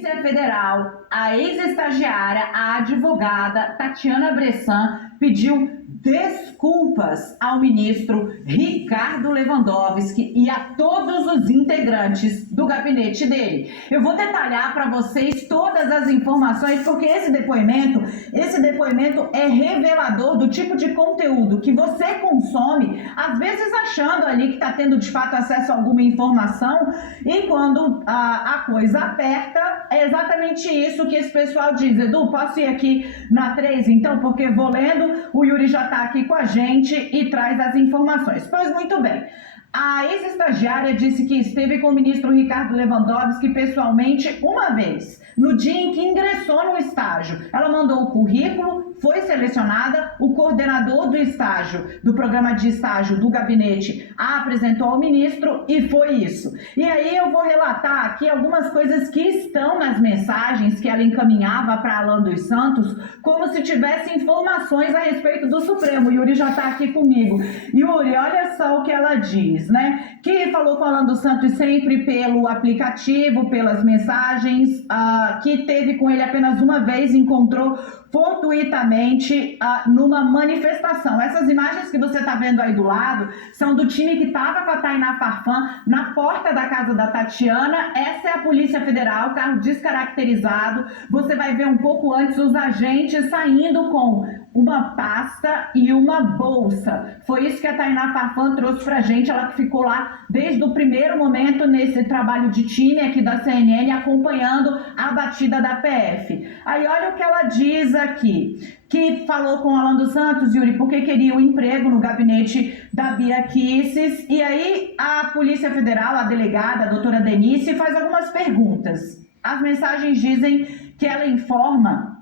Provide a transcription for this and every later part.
Polícia Federal, a ex-estagiária, a advogada Tatiana Bressan, pediu desculpas ao ministro Ricardo Lewandowski e a todos os integrantes do gabinete dele. Eu vou detalhar para vocês todas as informações, porque esse depoimento é revelador do tipo de conteúdo que você consome, às vezes achando ali que está tendo de fato acesso a alguma informação, e quando a coisa aperta, é exatamente isso que esse pessoal diz. Edu, posso ir aqui na 3 então, porque vou lendo, o Yuri já está aqui com a gente e traz as informações. Pois muito bem. A ex-estagiária disse que esteve com o ministro Ricardo Lewandowski pessoalmente uma vez, no dia em que ingressou no estágio. Ela mandou o currículo, foi selecionada, o coordenador do estágio, do programa de estágio do gabinete, a apresentou ao ministro e foi isso. E aí eu vou relatar aqui algumas coisas que estão nas mensagens que ela encaminhava para Alan dos Santos, como se tivesse informações a respeito do Supremo. Yuri já está aqui comigo. Yuri, olha só o que ela diz, né? Que falou com Alan dos Santos sempre pelo aplicativo, pelas mensagens, que teve com ele apenas uma vez, encontrou fortuitamente numa manifestação. Essas imagens que você está vendo aí do lado são do time que estava com a Tainá Farfan na porta da casa da Tatiana. Essa é a Polícia Federal, carro descaracterizado. Você vai ver um pouco antes os agentes saindo com uma pasta e uma bolsa. Foi isso que a Tainá Farfan trouxe pra gente, ela que ficou lá desde o primeiro momento nesse trabalho de time aqui da CNN, acompanhando a batida da PF. Aí olha o que ela diz aqui, que falou com o Alan dos Santos, Yuri, porque queria um emprego no gabinete da Bia Kicis. E aí a Polícia Federal, a delegada, a doutora Denise, faz algumas perguntas. As mensagens dizem que ela informa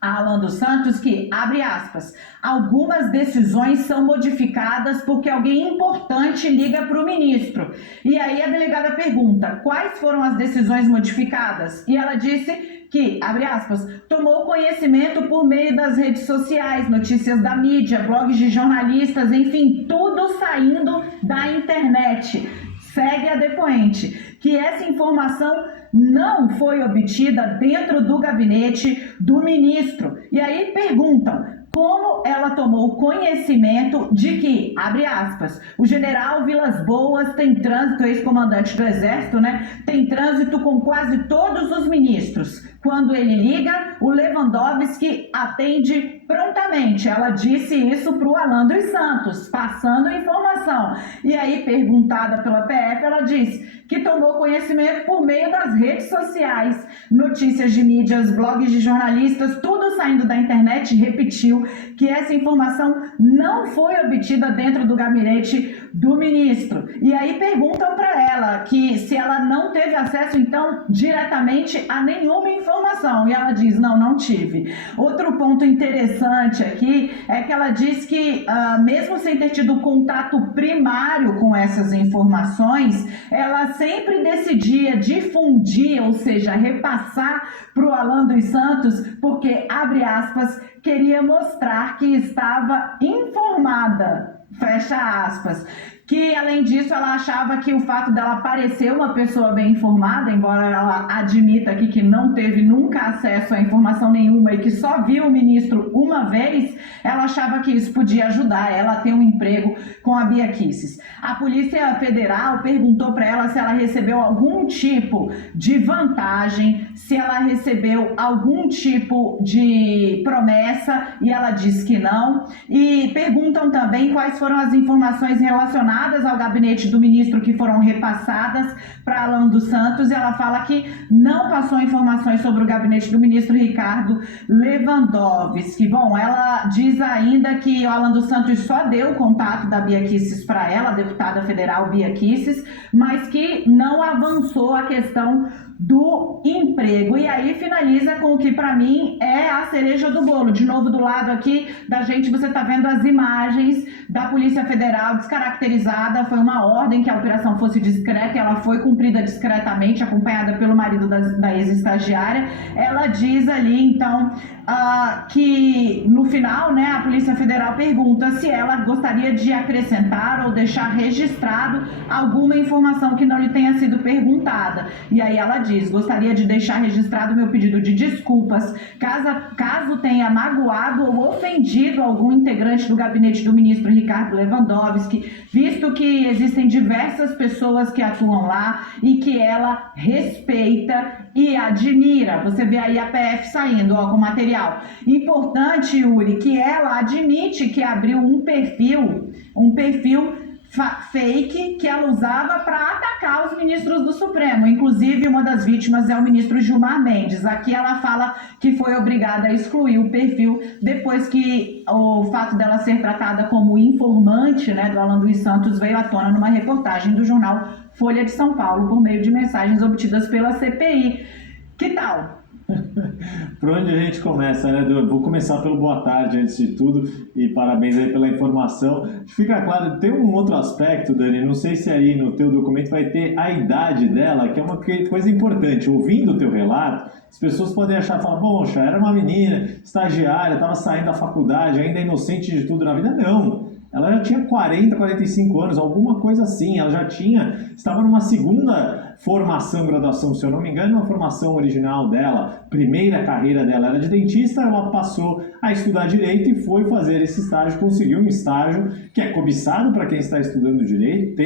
a Alan dos Santos que, abre aspas, algumas decisões são modificadas porque alguém importante liga para o ministro. E aí a delegada pergunta, quais foram as decisões modificadas? E ela disse que, abre aspas, tomou conhecimento por meio das redes sociais, notícias da mídia, blogs de jornalistas, enfim, tudo saindo da internet. Segue a depoente, que essa informação não foi obtida dentro do gabinete do ministro. E aí perguntam como ela tomou conhecimento de que, abre aspas, o general Vilas Boas tem trânsito, ex-comandante do Exército, né? Tem trânsito com quase todos os ministros. Quando ele liga, o Lewandowski atende prontamente. Ela disse isso para o Alan dos Santos, passando informação. E aí, perguntada pela PF, ela disse que tomou conhecimento por meio das redes sociais, notícias de mídias, blogs de jornalistas, tudo saindo da internet. Repetiu que essa informação não foi obtida dentro do gabinete do ministro. E aí perguntam para ela que se ela não teve acesso, então, diretamente a nenhuma informação. E ela diz, não tive. Outro ponto interessante aqui é que ela diz que, mesmo sem ter tido contato primário com essas informações, ela sempre decidia difundir, ou seja, repassar para o Alan dos Santos, porque, abre aspas, queria mostrar que estava informada, fecha aspas. Que, além disso, ela achava que o fato dela parecer uma pessoa bem informada, embora ela admita aqui que não teve nunca acesso a informação nenhuma e que só viu o ministro uma vez, ela achava que isso podia ajudar ela a ter um emprego com a Bia Kicis. A Polícia Federal perguntou para ela se ela recebeu algum tipo de vantagem, se ela recebeu algum tipo de promessa, e ela diz que não. E perguntam também quais foram as informações relacionadas ao gabinete do ministro que foram repassadas para Alan dos Santos, e ela fala que não passou informações sobre o gabinete do ministro Ricardo Lewandowski. Bom, ela diz ainda que o Alan dos Santos só deu o contato da Bia Kicis para ela, a deputada federal Bia Kicis, mas que não avançou a questão do emprego. E aí finaliza com o que para mim é a cereja do bolo. De novo, do lado aqui da gente, você está vendo as imagens da Polícia Federal descaracterizada. Foi uma ordem que a operação fosse discreta e ela foi cumprida discretamente, acompanhada pelo marido da ex-estagiária. Ela diz ali, então, que no final, né, a Polícia Federal pergunta se ela gostaria de acrescentar ou deixar registrado alguma informação que não lhe tenha sido perguntada. E aí ela diz, gostaria de deixar deixar registrado meu pedido de desculpas caso tenha magoado ou ofendido algum integrante do gabinete do ministro Ricardo Lewandowski, visto que existem diversas pessoas que atuam lá e que ela respeita e admira. Você vê aí a PF saindo, ó, com material. Importante, Yuri, que ela admite que abriu um perfil fake que ela usava para atacar os ministros do Supremo. Inclusive, uma das vítimas é o ministro Gilmar Mendes. Aqui ela fala que foi obrigada a excluir o perfil depois que o fato dela ser tratada como informante, né, do Alan dos Santos veio à tona numa reportagem do jornal Folha de São Paulo por meio de mensagens obtidas pela CPI. Que tal? Por onde a gente começa, né, Edu? Vou começar pelo boa tarde antes de tudo e parabéns aí pela informação. Fica claro, tem um outro aspecto, Dani, não sei se aí no teu documento vai ter a idade dela, que é uma coisa importante. Ouvindo o teu relato, as pessoas podem falar, poxa, era uma menina, estagiária, estava saindo da faculdade, ainda inocente de tudo na vida. Não, ela já tinha 40, 45 anos, alguma coisa assim, ela já estava numa segunda formação, graduação, se eu não me engano, a formação original dela, primeira carreira dela era de dentista, ela passou a estudar direito e foi fazer esse estágio, conseguiu um estágio que é cobiçado para quem está estudando direito,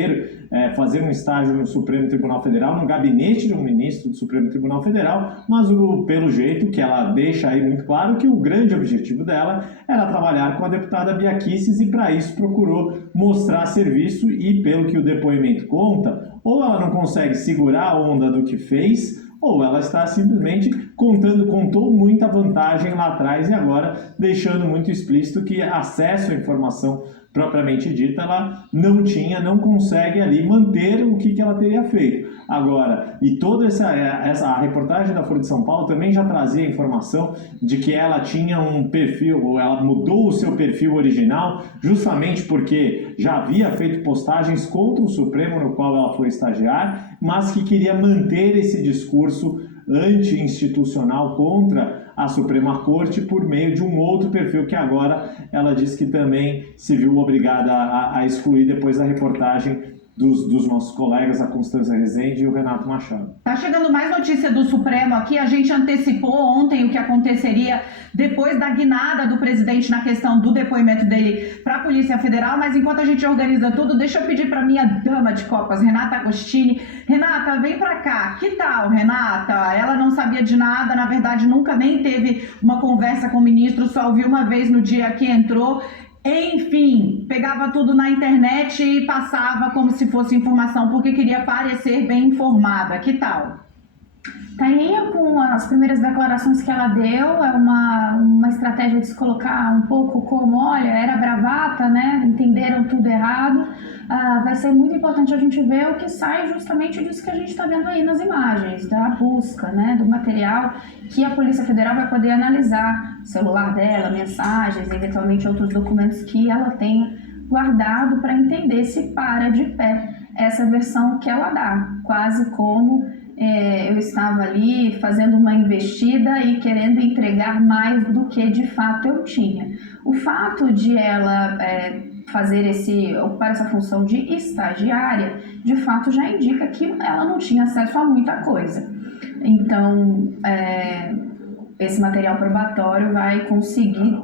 fazer um estágio no Supremo Tribunal Federal, no gabinete de um ministro do Supremo Tribunal Federal, mas pelo jeito que ela deixa aí muito claro que o grande objetivo dela era trabalhar com a deputada Bia Kicis e para isso procurou mostrar serviço e, pelo que o depoimento conta, ou ela não consegue segurar a onda do que fez, ou ela está simplesmente contou muita vantagem lá atrás e agora deixando muito explícito que acesso à informação propriamente dita ela não consegue ali manter o que ela teria feito. Agora, e toda a reportagem da Folha de São Paulo também já trazia a informação de que ela tinha um perfil, ou ela mudou o seu perfil original, justamente porque já havia feito postagens contra o Supremo, no qual ela foi estagiar, mas que queria manter esse discurso anti-institucional contra a Suprema Corte por meio de um outro perfil que agora ela diz que também se viu obrigada a excluir depois da reportagem dos nossos colegas, a Constância Rezende e o Renato Machado. Tá chegando mais notícia do Supremo aqui. A gente antecipou ontem o que aconteceria depois da guinada do presidente na questão do depoimento dele para a Polícia Federal, mas enquanto a gente organiza tudo, deixa eu pedir para minha dama de copas, Renata Agostini. Renata, vem para cá. Que tal, Renata? Ela não sabia de nada, na verdade nunca nem teve uma conversa com o ministro, só ouviu uma vez no dia que entrou. Enfim, pegava tudo na internet e passava como se fosse informação, porque queria parecer bem informada. Que tal? Tainha, com as primeiras declarações que ela deu, é uma estratégia de se colocar um pouco como, olha, era bravata, né? Entenderam tudo errado. Vai ser muito importante a gente ver o que sai justamente disso que a gente está vendo aí nas imagens, da busca, né? Do material que a Polícia Federal vai poder analisar, o celular dela, mensagens, eventualmente outros documentos que ela tenha guardado para entender se para de pé essa versão que ela dá, quase como eu estava ali fazendo uma investida e querendo entregar mais do que de fato eu tinha. O fato de ela ocupar essa função de estagiária, de fato já indica que ela não tinha acesso a muita coisa. Então, esse material probatório vai conseguir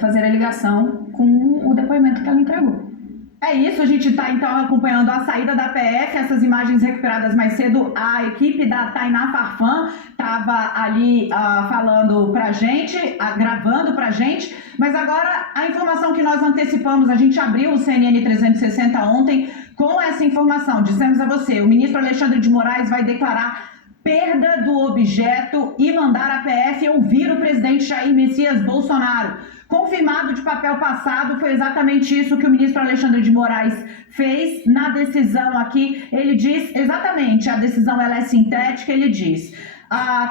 fazer a ligação com o depoimento que ela entregou. É isso, a gente está então acompanhando a saída da PF, essas imagens recuperadas mais cedo. A equipe da Tainá Farfan estava ali falando pra gente, gravando pra gente, mas agora a informação que nós antecipamos, a gente abriu o CNN 360 ontem com essa informação. Dissemos a você, o ministro Alexandre de Moraes vai declarar perda do objeto e mandar a PF ouvir o presidente Jair Messias Bolsonaro. Confirmado de papel passado, foi exatamente isso que o ministro Alexandre de Moraes fez na decisão aqui. Ele diz exatamente, a decisão ela é sintética, ele diz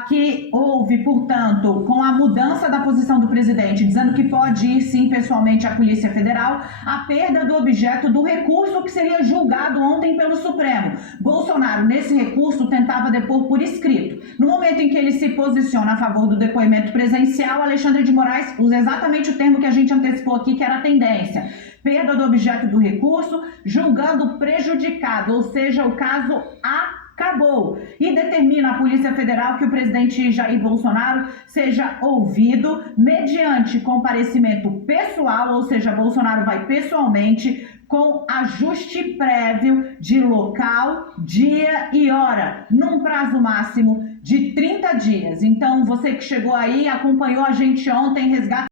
que houve, portanto, com a mudança da posição do presidente, dizendo que pode ir sim pessoalmente à Polícia Federal, a perda do objeto do recurso que seria julgado ontem pelo Supremo. Bolsonaro, nesse recurso, tentava depor por escrito. No momento em que ele se posiciona a favor do depoimento presencial, Alexandre de Moraes usa exatamente o termo que a gente antecipou aqui, que era a tendência. Perda do objeto do recurso, julgando prejudicado, ou seja, o caso acabou. E determina a Polícia Federal que o presidente Jair Bolsonaro seja ouvido mediante comparecimento pessoal, ou seja, Bolsonaro vai pessoalmente, com ajuste prévio de local, dia e hora, num prazo máximo de 30 dias. Então, você que chegou aí, acompanhou a gente ontem, Resgate